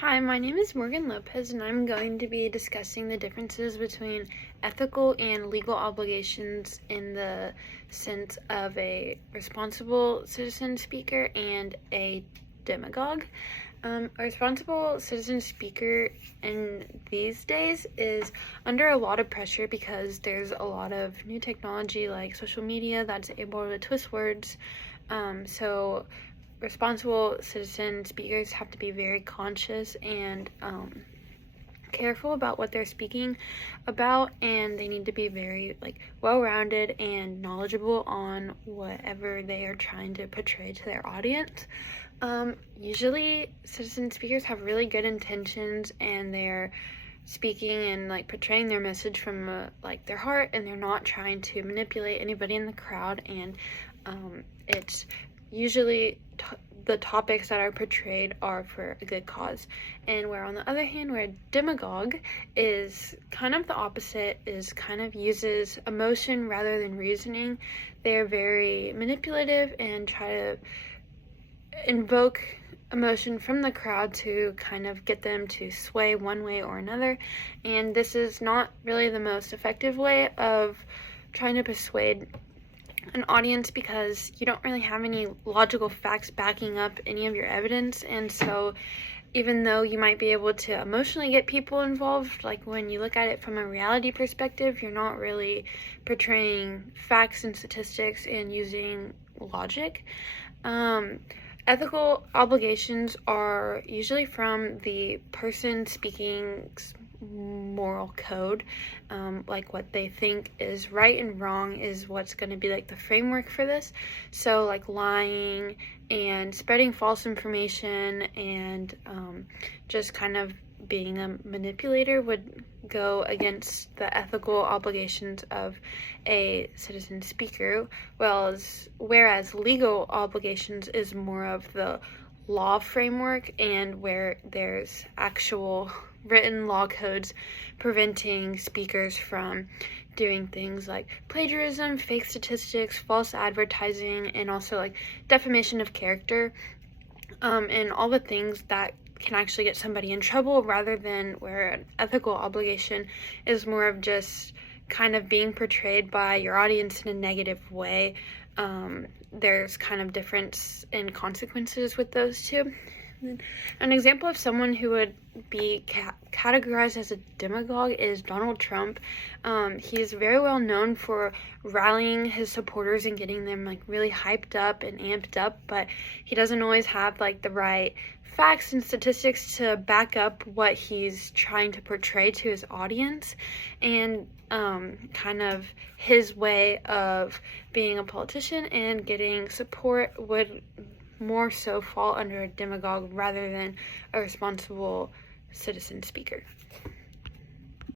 Hi, my name is Morgan Lopez, and I'm going to be discussing the differences between ethical and legal obligations in the sense of a responsible citizen speaker and a demagogue. A responsible citizen speaker in these days is under a lot of pressure because there's a lot of new technology like social media that's able to twist words. So responsible citizen speakers have to be very conscious and careful about what they're speaking about, and they need to be very well-rounded and knowledgeable on whatever they are trying to portray to their audience. Usually citizen speakers have really good intentions, and they're speaking and portraying their message from their heart, and they're not trying to manipulate anybody in the crowd, and it's usually the topics that are portrayed are for a good cause. And where on the other hand, where a demagogue is kind of the opposite, is kind of uses emotion rather than reasoning. They're very manipulative and try to invoke emotion from the crowd to kind of get them to sway one way or another. And this is not really the most effective way of trying to persuade an audience, because you don't really have any logical facts backing up any of your evidence. And so even though you might be able to emotionally get people involved, when you look at it from a reality perspective, you're not really portraying facts and statistics and using logic. Ethical obligations are usually from the person speaking's moral code. What they think is right and wrong is what's going to be the framework for this. So lying and spreading false information and just kind of being a manipulator would go against the ethical obligations of a citizen speaker, whereas legal obligations is more of the law framework, and where there's actual written law codes preventing speakers from doing things like plagiarism, fake statistics, false advertising, and also defamation of character, and all the things that can actually get somebody in trouble, rather than where an ethical obligation is more of just kind of being portrayed by your audience in a negative way. There's kind of difference in consequences with those two. An example of someone who would be categorized as a demagogue is Donald Trump. He is very well known for rallying his supporters and getting them really hyped up and amped up, but he doesn't always have the right facts and statistics to back up what he's trying to portray to his audience. And kind of his way of being a politician and getting support would more so fall under a demagogue rather than a responsible citizen speaker.